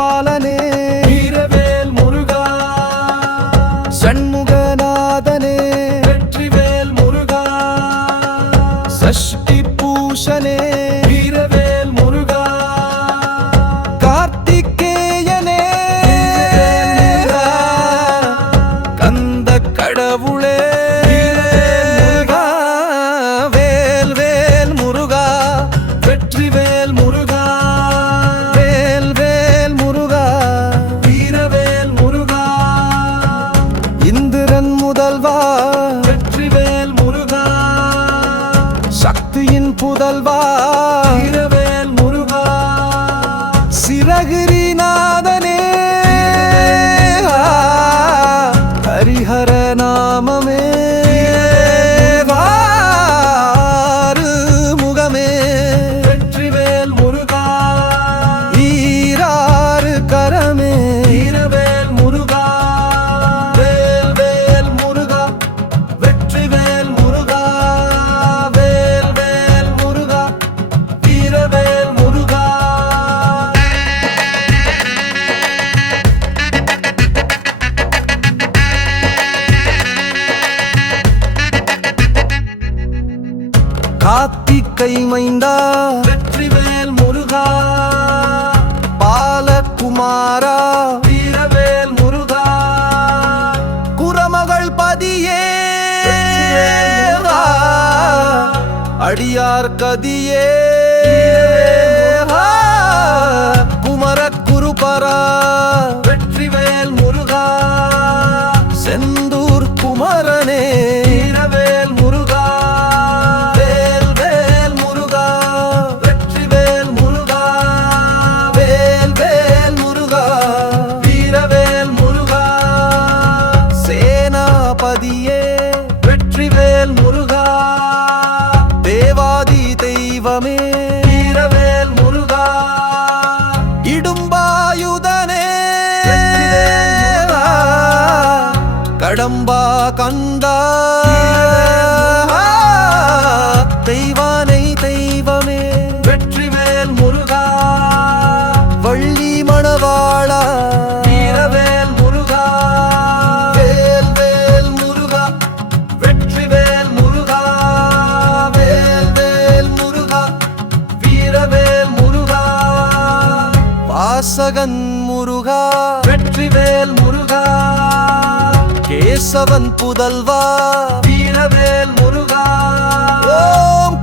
பாலனே வீரவேல் முருகா. சண்முகநாதனே சக்தியின் புதல்வா. வீரவேல் முருகா. சிறகிரிநாதனே கார்த்திகை மைந்தா. வெற்றிவேல் முருகா. பாலகுமாரா. வீரவேல் முருகா. குரமகள் பதியே. அடியார் கதியே. குமர குருபரா வெற்றிவேல் முருகா. செந்தூர் குமரனே. சேனாபதியே வெற்றிவேல் முருகா தேவாதி தெய்வமே. வீரவேல் முருகா இடும்பாயுதனே. கடம்பா கந்தா. தெய்வானை. வாசகன் முருகா வெற்றிவேல் முருகா கேசவன் புதல்வா வீரவேல் முருகா. ஓம்